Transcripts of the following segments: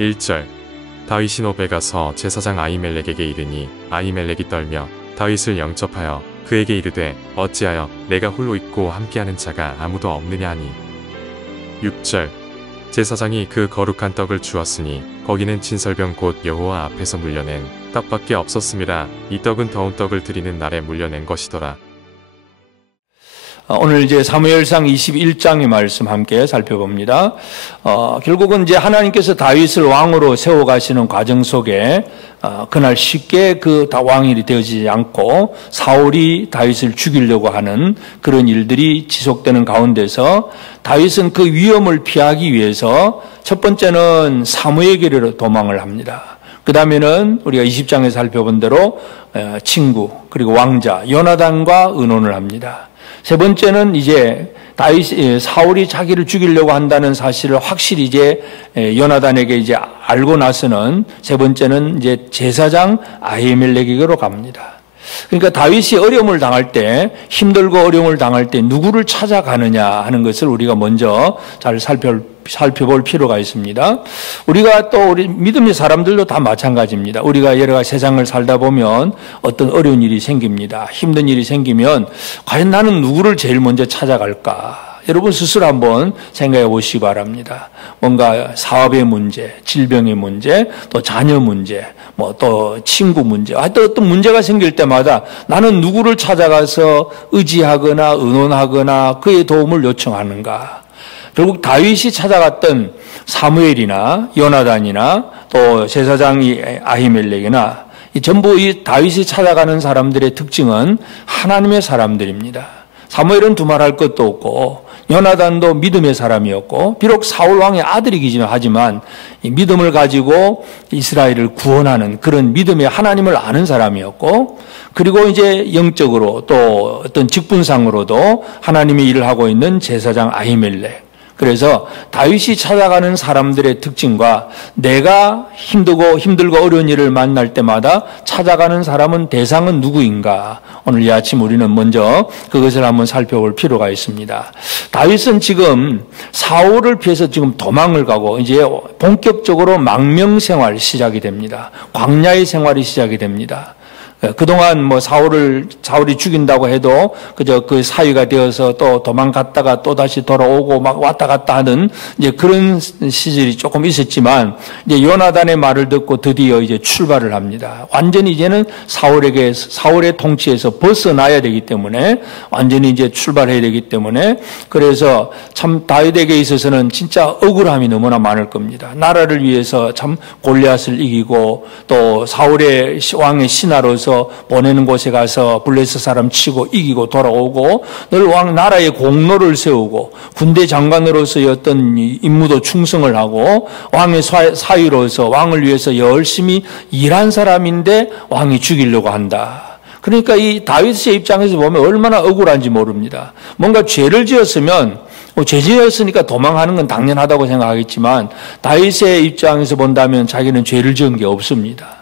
1절 다윗이 노베 가서 제사장 아히멜렉에게 이르니 아히멜렉이 떨며 다윗을 영접하여 그에게 이르되 어찌하여 내가 홀로 있고 함께하는 자가 아무도 없느냐 하니 6절 제사장이 그 거룩한 떡을 주었으니 거기는 진설병 곧 여호와 앞에서 물려낸 떡밖에 없었음이라. 이 떡은 더운 떡을 드리는 날에 물려낸 것이더라. 오늘 이제 사무엘상 21장의 말씀 함께 살펴봅니다. 결국은 이제 하나님께서 다윗을 왕으로 세워가시는 과정 속에 그날 쉽게 그 왕이 되어지지 않고 사울이 다윗을 죽이려고 하는 그런 일들이 지속되는 가운데서 다윗은 그 위험을 피하기 위해서 첫 번째는 사무엘에게로 도망을 합니다. 그 다음에는 우리가 20장에 살펴본 대로 친구 그리고 왕자 요나단과 의논을 합니다. 세 번째는 이제 사울이 자기를 죽이려고 한다는 사실을 확실히 이제 요나단에게 이제 알고 나서는 세 번째는 이제 제사장 아히멜렉에게로 갑니다. 그러니까 다윗이 어려움을 당할 때, 힘들고 어려움을 당할 때 누구를 찾아가느냐 하는 것을 우리가 먼저 잘 살펴볼 필요가 있습니다. 우리가 또 우리 믿음의 사람들도 다 마찬가지입니다. 우리가 여러 가지 세상을 살다 보면 어떤 어려운 일이 생깁니다. 힘든 일이 생기면 과연 나는 누구를 제일 먼저 찾아갈까? 여러분 스스로 한번 생각해 보시기 바랍니다. 뭔가 사업의 문제, 질병의 문제, 또 자녀 문제, 또 친구 문제, 하여튼 어떤 문제가 생길 때마다 나는 누구를 찾아가서 의지하거나 의논하거나 그의 도움을 요청하는가? 결국 다윗이 찾아갔던 사무엘이나 요나단이나 또 제사장이 아히멜렉이나 전부 이 다윗이 찾아가는 사람들의 특징은 하나님의 사람들입니다. 사무엘은 두말할 것도 없고 요나단도 믿음의 사람이었고 비록 사울 왕의 아들이기는 하지만 이 믿음을 가지고 이스라엘을 구원하는 그런 믿음의 하나님을 아는 사람이었고 그리고 이제 영적으로 또 어떤 직분상으로도 하나님의 일을 하고 있는 제사장 아히멜렉. 그래서 다윗이 찾아가는 사람들의 특징과 내가 힘들고 어려운 일을 만날 때마다 찾아가는 사람은 대상은 누구인가? 오늘 이 아침 우리는 먼저 그것을 한번 살펴볼 필요가 있습니다. 다윗은 지금 사울을 피해서 지금 도망을 가고 이제 본격적으로 망명 생활이 시작이 됩니다. 광야의 생활이 시작이 됩니다. 그동안 사울이 죽인다고 해도 그저 그 사위가 되어서 또 도망갔다가 또 다시 돌아오고 막 왔다 갔다 하는 이제 그런 시절이 조금 있었지만 이제 요나단의 말을 듣고 드디어 이제 출발을 합니다. 완전히 이제는 사울의 통치에서 벗어나야 되기 때문에 완전히 이제 출발해야 되기 때문에 그래서 참 다윗에게 있어서는 진짜 억울함이 너무나 많을 겁니다. 나라를 위해서 참 골리앗을 이기고 또 사울의 왕의 신하로서 보내는 곳에 가서 블레셋 사람 치고 이기고 돌아오고 늘 나라의 공로를 세우고 군대 장관으로서의 어떤 임무도 충성을 하고 왕의 사위로서 왕을 위해서 열심히 일한 사람인데 왕이 죽이려고 한다. 그러니까 이 다윗의 입장에서 보면 얼마나 억울한지 모릅니다. 뭔가 죄를 지었으면 죄 지었으니까 도망하는 건 당연하다고 생각하겠지만 다윗의 입장에서 본다면 자기는 죄를 지은 게 없습니다.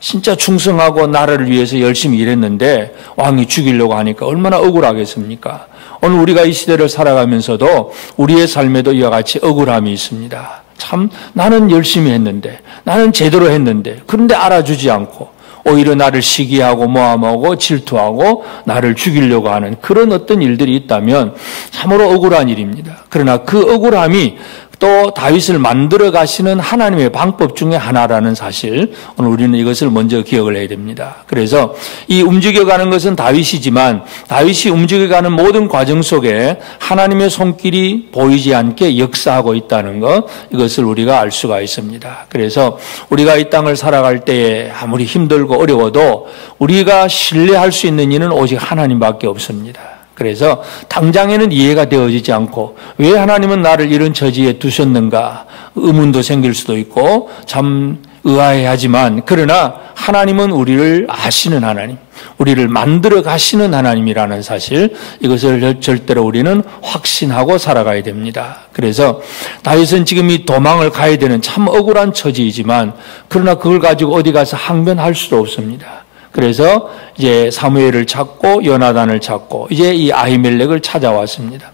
진짜 충성하고 나라를 위해서 열심히 일했는데 왕이 죽이려고 하니까 얼마나 억울하겠습니까? 오늘 우리가 이 시대를 살아가면서도 우리의 삶에도 이와 같이 억울함이 있습니다. 참 나는 열심히 했는데 나는 제대로 했는데 그런데 알아주지 않고 오히려 나를 시기하고 모함하고 질투하고 나를 죽이려고 하는 그런 어떤 일들이 있다면 참으로 억울한 일입니다. 그러나 그 억울함이 또 다윗을 만들어 가시는 하나님의 방법 중에 하나라는 사실 오늘 우리는 이것을 먼저 기억을 해야 됩니다. 그래서 이 움직여가는 것은 다윗이지만 다윗이 움직여가는 모든 과정 속에 하나님의 손길이 보이지 않게 역사하고 있다는 것 이것을 우리가 알 수가 있습니다. 그래서 우리가 이 땅을 살아갈 때에 아무리 힘들고 어려워도 우리가 신뢰할 수 있는 이는 오직 하나님밖에 없습니다. 그래서 당장에는 이해가 되어지지 않고 왜 하나님은 나를 이런 처지에 두셨는가 의문도 생길 수도 있고 참 의아해하지만 그러나 하나님은 우리를 아시는 하나님, 우리를 만들어 가시는 하나님이라는 사실 이것을 절대로 우리는 확신하고 살아가야 됩니다. 그래서 다윗은 지금 이 도망을 가야 되는 참 억울한 처지이지만 그러나 그걸 가지고 어디 가서 항변할 수도 없습니다. 그래서 이제 사무엘을 찾고 요나단을 찾고 이제 이 아히멜렉을 찾아왔습니다.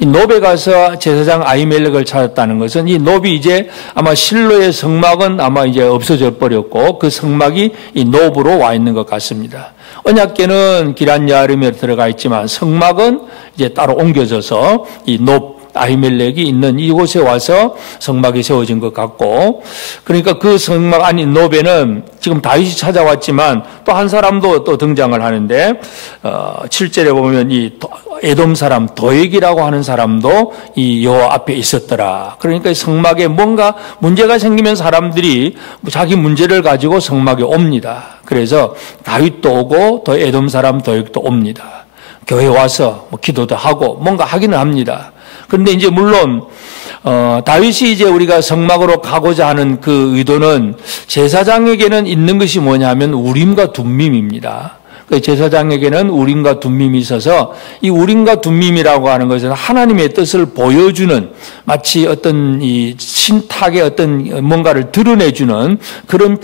이 노베 가서 제사장 아히멜렉을 찾았다는 것은 이 노비 이제 아마 실로의 성막은 아마 이제 없어져 버렸고 그 성막이 이 노브로 와 있는 것 같습니다. 언약궤는 기란 야림에 들어가 있지만 성막은 이제 따로 옮겨져서 이 노브 아히멜렉이 있는 이곳에 와서 성막이 세워진 것 같고, 그러니까 그 성막 안에 노베는 지금 다윗이 찾아왔지만 또 한 사람도 또 등장을 하는데 7절에 보면 이 에돔 사람 도액이라고 하는 사람도 이 여호와 앞에 있었더라. 그러니까 성막에 뭔가 문제가 생기면 사람들이 자기 문제를 가지고 성막에 옵니다. 그래서 다윗도 오고 또 에돔 사람 도액도 옵니다. 교회 와서 뭐 기도도 하고 뭔가 하기는 합니다. 그런데 이제 물론 다윗이 이제 우리가 성막으로 가고자 하는 그 의도는 제사장에게는 있는 것이 뭐냐면 우림과 둠밈입니다. 그 제사장에게는 우림과 둠밈이 있어서 이 우림과 둠밈이라고 하는 것은 하나님의 뜻을 보여주는 마치 어떤 이 신탁의 어떤 뭔가를 드러내주는 그런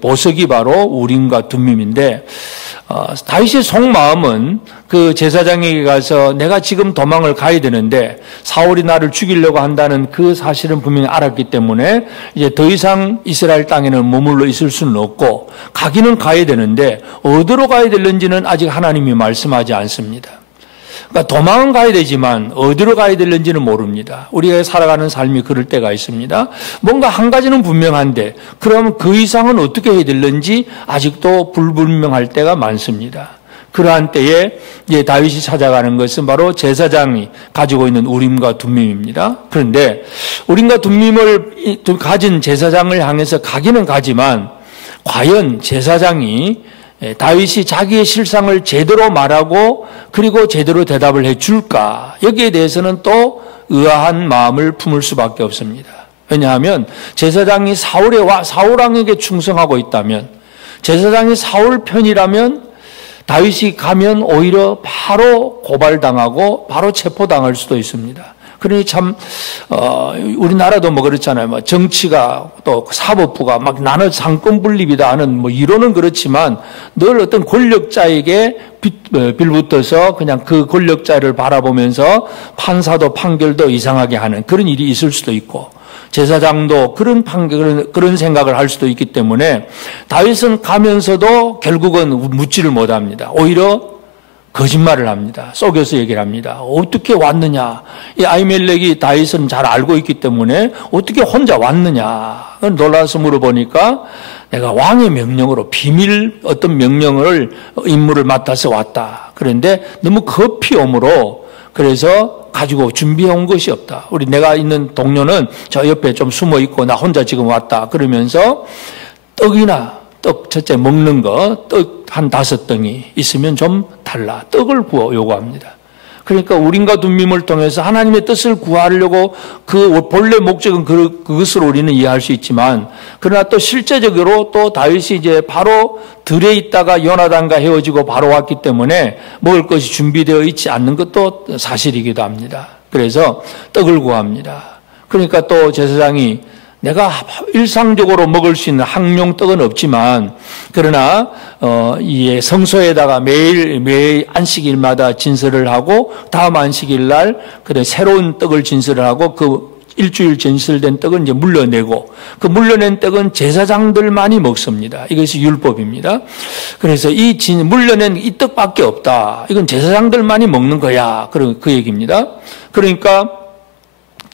보석이 바로 우림과 둠밈인데 다윗의 속마음은 그 제사장에게 가서 내가 지금 도망을 가야 되는데 사울이 나를 죽이려고 한다는 그 사실은 분명히 알았기 때문에 이제 더 이상 이스라엘 땅에는 머물러 있을 수는 없고 가기는 가야 되는데 어디로 가야 되는지는 아직 하나님이 말씀하지 않습니다. 그러니까 도망은 가야 되지만 어디로 가야 되는지는 모릅니다. 우리가 살아가는 삶이 그럴 때가 있습니다. 뭔가 한 가지는 분명한데 그러면 그 이상은 어떻게 해야 되는지 아직도 불분명할 때가 많습니다. 그러한 때에 이제 다윗이 찾아가는 것은 바로 제사장이 가지고 있는 우림과 둠밈입니다. 그런데 우림과 둠밈을 가진 제사장을 향해서 가기는 가지만 과연 제사장이 다윗이 자기의 실상을 제대로 말하고 그리고 제대로 대답을 해줄까? 여기에 대해서는 또 의아한 마음을 품을 수밖에 없습니다. 왜냐하면 제사장이 사울왕에게 충성하고 있다면, 제사장이 사울 편이라면 다윗이 가면 오히려 바로 고발당하고 바로 체포당할 수도 있습니다. 그러니 참 우리나라도 뭐 그렇잖아요. 뭐 정치가 또 사법부가 막 나는 상권 분립이다 하는 뭐 이론은 그렇지만 늘 어떤 권력자에게 빌붙어서 그냥 그 권력자를 바라보면서 판사도 판결도 이상하게 하는 그런 일이 있을 수도 있고 제사장도 그런 생각을 할 수도 있기 때문에 다윗은 가면서도 결국은 묻지를 못합니다. 오히려 거짓말을 합니다. 속여서 얘기를 합니다. 어떻게 왔느냐. 이 아히멜렉이 다윗은 잘 알고 있기 때문에 어떻게 혼자 왔느냐. 놀라서 물어보니까 내가 왕의 명령으로 비밀 어떤 임무를 맡아서 왔다. 그런데 너무 급히 오므로 그래서 가지고 준비해온 것이 없다. 내가 있는 동료는 저 옆에 좀 숨어 있고 나 혼자 지금 왔다. 그러면서 떡 첫째 먹는 거, 떡 한 5덩이 있으면 좀 달라. 떡을 구워 요구합니다. 그러니까 우림과 둠밈을 통해서 하나님의 뜻을 구하려고 그 본래 목적은 그것을 우리는 이해할 수 있지만 그러나 또 실제적으로 또 다윗이 이제 바로 들에 있다가 요나단과 헤어지고 바로 왔기 때문에 먹을 것이 준비되어 있지 않는 것도 사실이기도 합니다. 그래서 떡을 구합니다. 그러니까 또 제사장이 내가 일상적으로 먹을 수 있는 항용 떡은 없지만 그러나 이 성소에다가 매일 안식일마다 진설을 하고 다음 안식일 날 그래 새로운 떡을 진설을 하고 그 일주일 진설된 떡은 이제 물려내고 그 물려낸 떡은 제사장들만이 먹습니다. 이것이 율법입니다. 그래서 물려낸 이 떡밖에 없다. 이건 제사장들만이 먹는 거야. 그 얘기입니다. 그러니까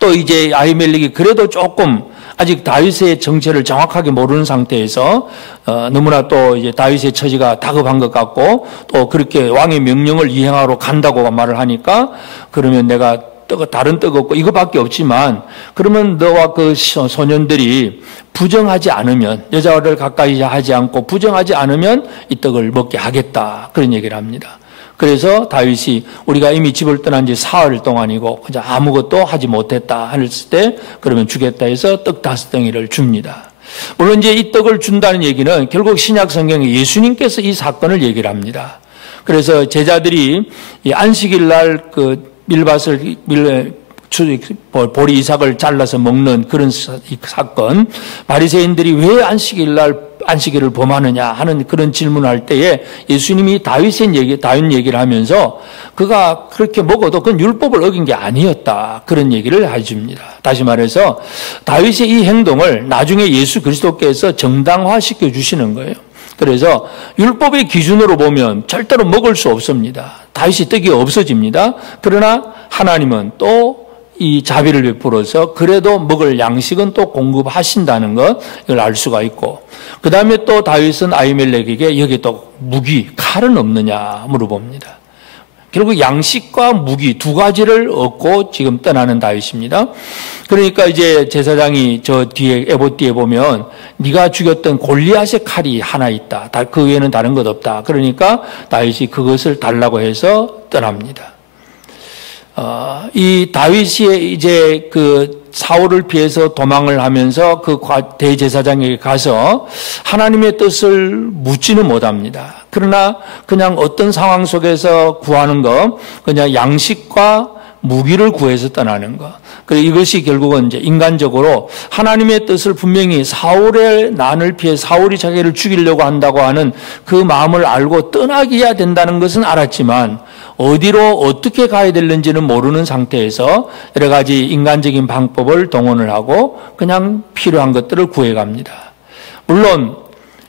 또 이제 아히멜렉이 그래도 조금 아직 다윗의 정체를 정확하게 모르는 상태에서 너무나 또 이제 다윗의 처지가 다급한 것 같고 또 그렇게 왕의 명령을 이행하러 간다고 말을 하니까 그러면 내가 다른 떡 없고 이거밖에 없지만 그러면 너와 그 소년들이 부정하지 않으면 여자를 가까이 하지 않고 부정하지 않으면 이 떡을 먹게 하겠다 그런 얘기를 합니다. 그래서 다윗이 우리가 이미 집을 떠난 지 사흘 동안이고 그냥 아무것도 하지 못했다 했을 때 그러면 주겠다 해서 떡 5덩이를 줍니다. 물론 이제 이 떡을 준다는 얘기는 결국 신약 성경에 예수님께서 이 사건을 얘기를 합니다. 그래서 제자들이 이 안식일 날 그 밀밭을 보리 이삭을 잘라서 먹는 그런 사건, 바리새인들이 왜 안식일을 범하느냐 하는 그런 질문을 할 때에 예수님이 다윗 얘기를 하면서 그가 그렇게 먹어도 그건 율법을 어긴 게 아니었다, 그런 얘기를 해줍니다. 다시 말해서 다윗의 이 행동을 나중에 예수 그리스도께서 정당화시켜 주시는 거예요. 그래서 율법의 기준으로 보면 절대로 먹을 수 없습니다. 다윗이 떡이 없어집니다. 그러나 하나님은 또 이 자비를 베풀어서 그래도 먹을 양식은 또 공급하신다는 것, 이걸 알 수가 있고, 그 다음에 또 다윗은 아히멜렉에게 여기 또 무기, 칼은 없느냐 물어봅니다. 결국 양식과 무기 두 가지를 얻고 지금 떠나는 다윗입니다. 그러니까 이제 제사장이 저 뒤에 에봇 뒤에 보면 네가 죽였던 골리앗의 칼이 하나 있다, 그 외에는 다른 것 없다. 그러니까 다윗이 그것을 달라고 해서 떠납니다. 이 다윗이 이제 그 사울을 피해서 도망을 하면서 그 대제사장에게 가서 하나님의 뜻을 묻지는 못합니다. 그러나 그냥 어떤 상황 속에서 구하는 거, 그냥 양식과 무기를 구해서 떠나는 것. 그래서 이것이 결국은 이제 인간적으로 하나님의 뜻을 분명히 사울의 난을 피해 사울이 자기를 죽이려고 한다고 하는 그 마음을 알고 떠나기야 된다는 것은 알았지만 어디로 어떻게 가야 되는지는 모르는 상태에서 여러 가지 인간적인 방법을 동원을 하고 그냥 필요한 것들을 구해갑니다. 물론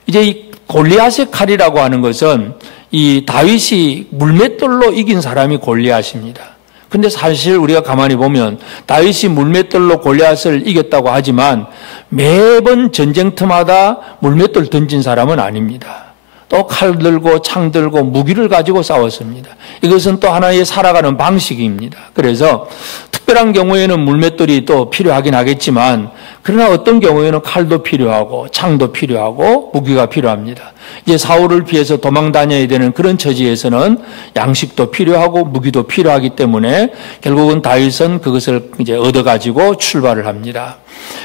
이제 이 골리앗의 칼이라고 하는 것은 이 다윗이 물맷돌로 이긴 사람이 골리앗입니다. 근데 사실 우리가 가만히 보면 다윗이 물맷돌로 골리앗을 이겼다고 하지만 매번 전쟁터마다 물맷돌 던진 사람은 아닙니다. 또 칼 들고 창 들고 무기를 가지고 싸웠습니다. 이것은 또 하나의 살아가는 방식입니다. 그래서 특별한 경우에는 물맷돌이 또 필요하긴 하겠지만 그러나 어떤 경우에는 칼도 필요하고 창도 필요하고 무기가 필요합니다. 이제 사울을 피해서 도망 다녀야 되는 그런 처지에서는 양식도 필요하고 무기도 필요하기 때문에 결국은 다윗은 그것을 이제 얻어가지고 출발을 합니다.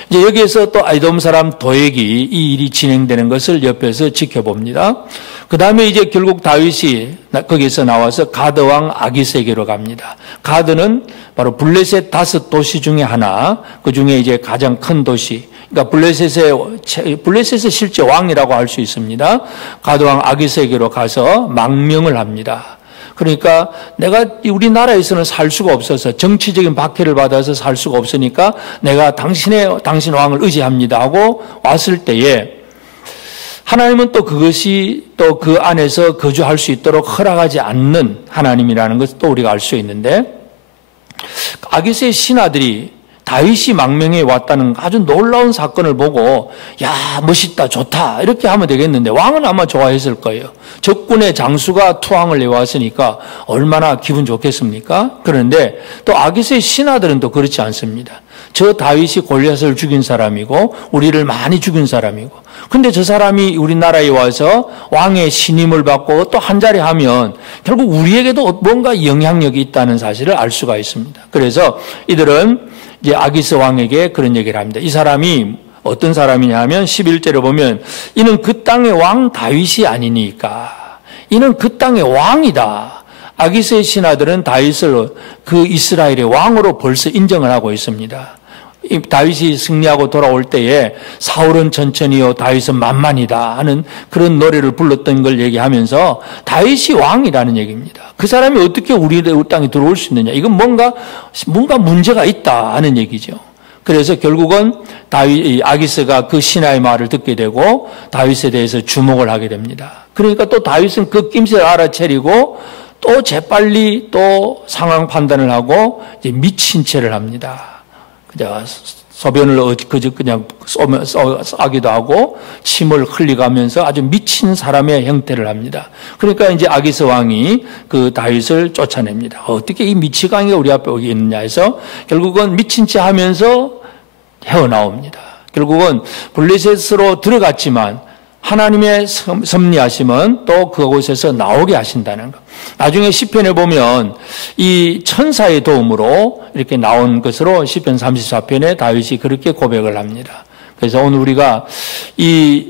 이제 여기에서 또 에돔 사람 도액이 이 일이 진행되는 것을 옆에서 지켜봅니다. 그 다음에 이제 결국 다윗이 거기서 나와서 가드 왕 아기스에게로 갑니다. 가드는 바로 블레셋 5도시 중에 하나, 그 중에 이제 가장 큰 도시. 그러니까 블레셋의 실제 왕이라고 할 수 있습니다. 가드 왕 아기스에게로 가서 망명을 합니다. 그러니까 내가 우리나라에서는 살 수가 없어서 정치적인 박해를 받아서 살 수가 없으니까 내가 당신 왕을 의지합니다 하고 왔을 때에 하나님은 또 그것이 또 그 안에서 거주할 수 있도록 허락하지 않는 하나님이라는 것을 또 우리가 알 수 있는데, 아기스의 신하들이 다윗이 망명해 왔다는 아주 놀라운 사건을 보고 야 멋있다 좋다 이렇게 하면 되겠는데 왕은 아마 좋아했을 거예요. 적군의 장수가 투항을 해왔으니까 얼마나 기분 좋겠습니까? 그런데 또 아기스의 신하들은 또 그렇지 않습니다. 저 다윗이 골리앗을 죽인 사람이고 우리를 많이 죽인 사람이고, 근데 저 사람이 우리나라에 와서 왕의 신임을 받고 또 한 자리 하면 결국 우리에게도 뭔가 영향력이 있다는 사실을 알 수가 있습니다. 그래서 이들은 이제 아기스 왕에게 그런 얘기를 합니다. 이 사람이 어떤 사람이냐 하면 11절에 보면 이는 그 땅의 왕 다윗이 아니니까, 이는 그 땅의 왕이다. 아기스의 신하들은 다윗을 그 이스라엘의 왕으로 벌써 인정을 하고 있습니다. 다윗이 승리하고 돌아올 때에 사울은 천천히요 다윗은 만만이다 하는 그런 노래를 불렀던 걸 얘기하면서 다윗이 왕이라는 얘기입니다. 그 사람이 어떻게 우리 땅에 들어올 수 있느냐, 이건 뭔가 문제가 있다 하는 얘기죠. 그래서 결국은 아기스가 그 신하의 말을 듣게 되고 다윗에 대해서 주목을 하게 됩니다. 그러니까 또 다윗은 그 낌새를 알아차리고 또 재빨리 또 상황 판단을 하고 이제 미친 채를 합니다. 소변을 그냥 싸기도 하고 침을 흘리가면서 아주 미친 사람의 형태를 합니다. 그러니까 이제 아기스 왕이 그 다윗을 쫓아냅니다. 어떻게 이 미치광이가 우리 앞에 여기 있느냐 해서 결국은 미친 채 하면서 헤어나옵니다. 결국은 블레셋으로 들어갔지만 하나님의 섭리하심은 또 그곳에서 나오게 하신다는 것. 나중에 시편에 보면 이 천사의 도움으로 이렇게 나온 것으로 시편 34편에 다윗이 그렇게 고백을 합니다. 그래서 오늘 우리가 이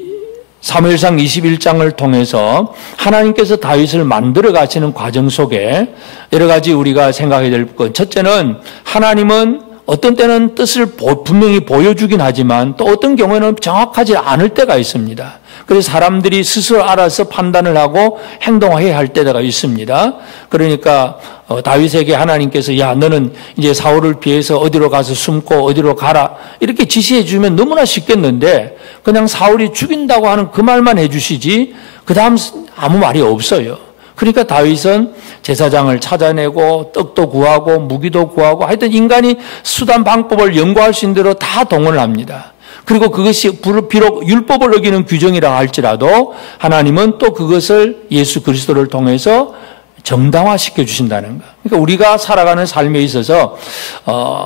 사무엘상 21장을 통해서 하나님께서 다윗을 만들어 가시는 과정 속에 여러 가지 우리가 생각해야 될 것. 첫째는 하나님은 어떤 때는 뜻을 분명히 보여주긴 하지만 또 어떤 경우에는 정확하지 않을 때가 있습니다. 그래서 사람들이 스스로 알아서 판단을 하고 행동해야 할 때가 있습니다. 그러니까 다윗에게 하나님께서 야 너는 이제 사울을 피해서 어디로 가서 숨고 어디로 가라 이렇게 지시해 주면 너무나 쉽겠는데 그냥 사울이 죽인다고 하는 그 말만 해 주시지 그 다음 아무 말이 없어요. 그러니까 다윗은 제사장을 찾아내고 떡도 구하고 무기도 구하고 하여튼 인간이 수단 방법을 연구할 수 있는 대로 다 동원을 합니다. 그리고 그것이 비록 율법을 어기는 규정이라 할지라도 하나님은 또 그것을 예수 그리스도를 통해서 정당화시켜 주신다는 것. 그러니까 우리가 살아가는 삶에 있어서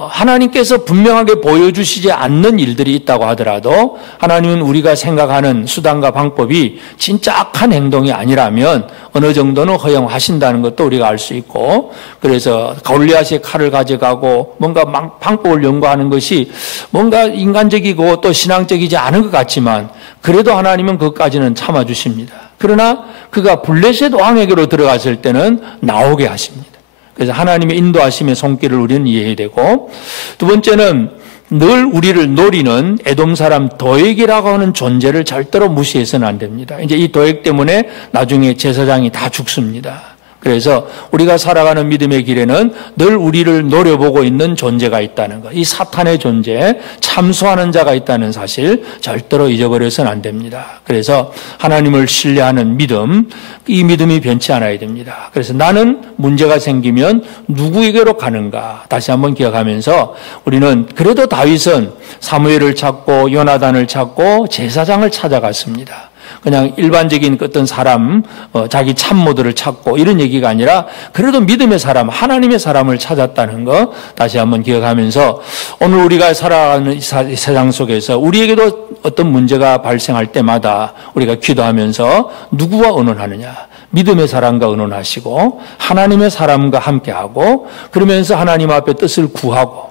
하나님께서 분명하게 보여주시지 않는 일들이 있다고 하더라도 하나님은 우리가 생각하는 수단과 방법이 진짜 악한 행동이 아니라면 어느 정도는 허용하신다는 것도 우리가 알 수 있고 그래서 골리앗이 칼을 가져가고 뭔가 방법을 연구하는 것이 뭔가 인간적이고 또 신앙적이지 않은 것 같지만 그래도 하나님은 그것까지는 참아주십니다. 그러나 그가 블레셋 왕에게로 들어갔을 때는 나오게 하십니다. 그래서 하나님의 인도하심의 손길을 우리는 이해해야 되고 두 번째는 늘 우리를 노리는 에돔 사람 도액이라고 하는 존재를 절대로 무시해서는 안 됩니다. 이제 이 도액 때문에 나중에 제사장이 다 죽습니다. 그래서 우리가 살아가는 믿음의 길에는 늘 우리를 노려보고 있는 존재가 있다는 것. 이 사탄의 존재, 참소하는 자가 있다는 사실 절대로 잊어버려서는 안 됩니다. 그래서 하나님을 신뢰하는 믿음, 이 믿음이 변치 않아야 됩니다. 그래서 나는 문제가 생기면 누구에게로 가는가 다시 한번 기억하면서 우리는 그래도 다윗은 사무엘을 찾고 요나단을 찾고 제사장을 찾아갔습니다. 그냥 일반적인 어떤 사람, 자기 참모들을 찾고 이런 얘기가 아니라 그래도 믿음의 사람, 하나님의 사람을 찾았다는 거 다시 한번 기억하면서 오늘 우리가 살아가는 세상 속에서 우리에게도 어떤 문제가 발생할 때마다 우리가 기도하면서 누구와 의논하느냐? 믿음의 사람과 의논하시고 하나님의 사람과 함께하고 그러면서 하나님 앞에 뜻을 구하고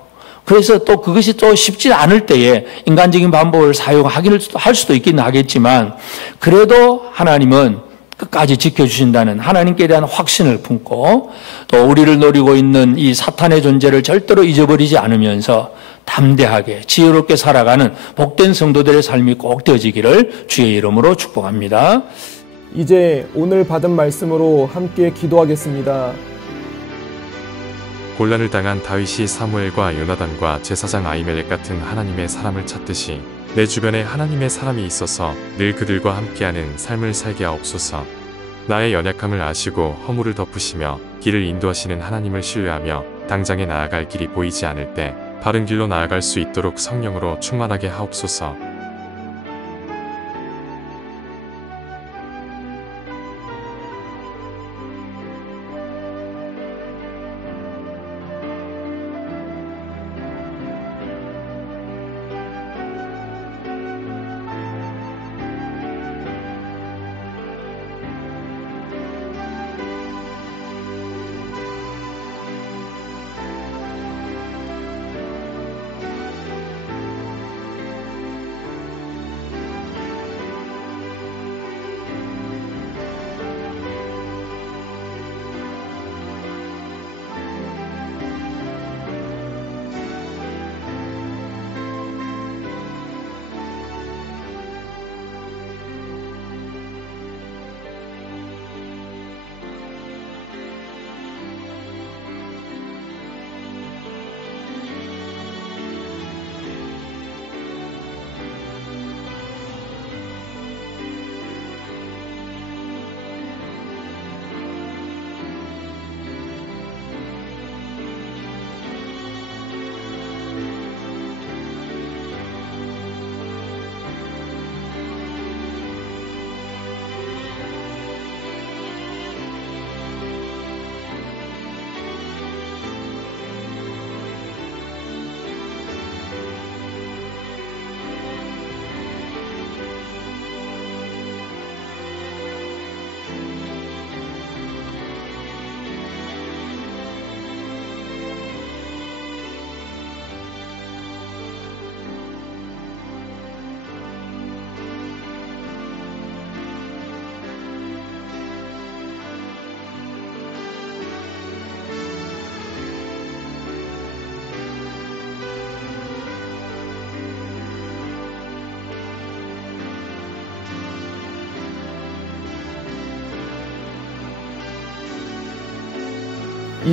그래서 또 그것이 또 쉽지 않을 때에 인간적인 방법을 할 수도 있긴 하겠지만 그래도 하나님은 끝까지 지켜주신다는 하나님께 대한 확신을 품고 또 우리를 노리고 있는 이 사탄의 존재를 절대로 잊어버리지 않으면서 담대하게 지혜롭게 살아가는 복된 성도들의 삶이 꼭 되어지기를 주의 이름으로 축복합니다. 이제 오늘 받은 말씀으로 함께 기도하겠습니다. 곤란을 당한 다윗이 사무엘과 요나단과 제사장 아히멜렉 같은 하나님의 사람을 찾듯이 내 주변에 하나님의 사람이 있어서 늘 그들과 함께하는 삶을 살게 하옵소서. 나의 연약함을 아시고 허물을 덮으시며 길을 인도하시는 하나님을 신뢰하며 당장에 나아갈 길이 보이지 않을 때 바른 길로 나아갈 수 있도록 성령으로 충만하게 하옵소서.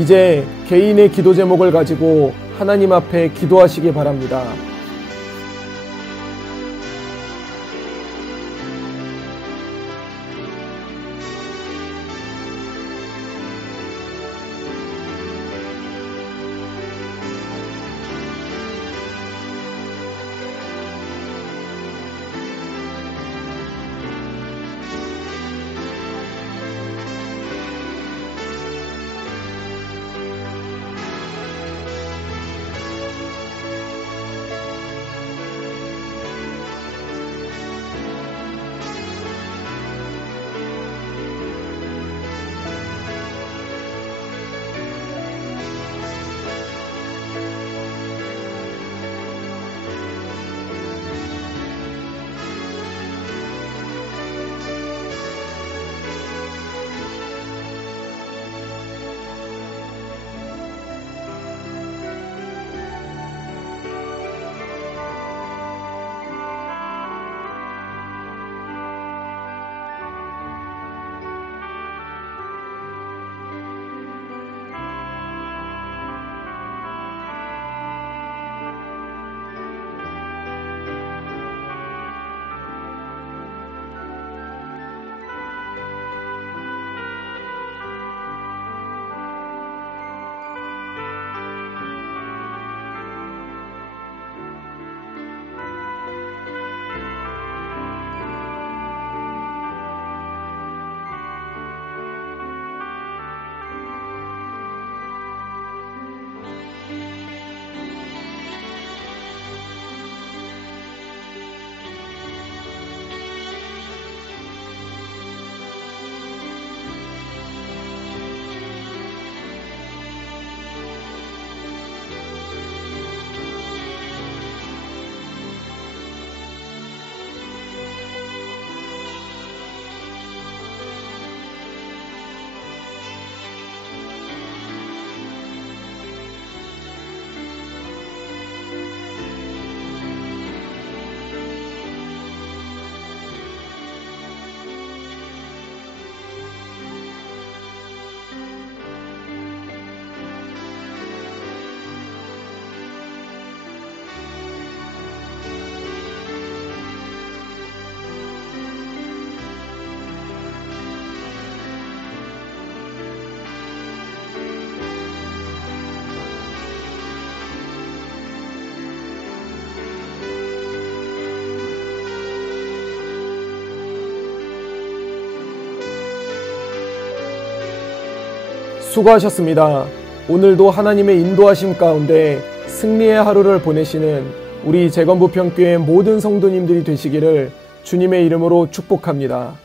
이제 개인의 기도 제목을 가지고 하나님 앞에 기도하시기 바랍니다. 수고하셨습니다. 오늘도 하나님의 인도하심 가운데 승리의 하루를 보내시는 우리 재건부평교회 모든 성도님들이 되시기를 주님의 이름으로 축복합니다.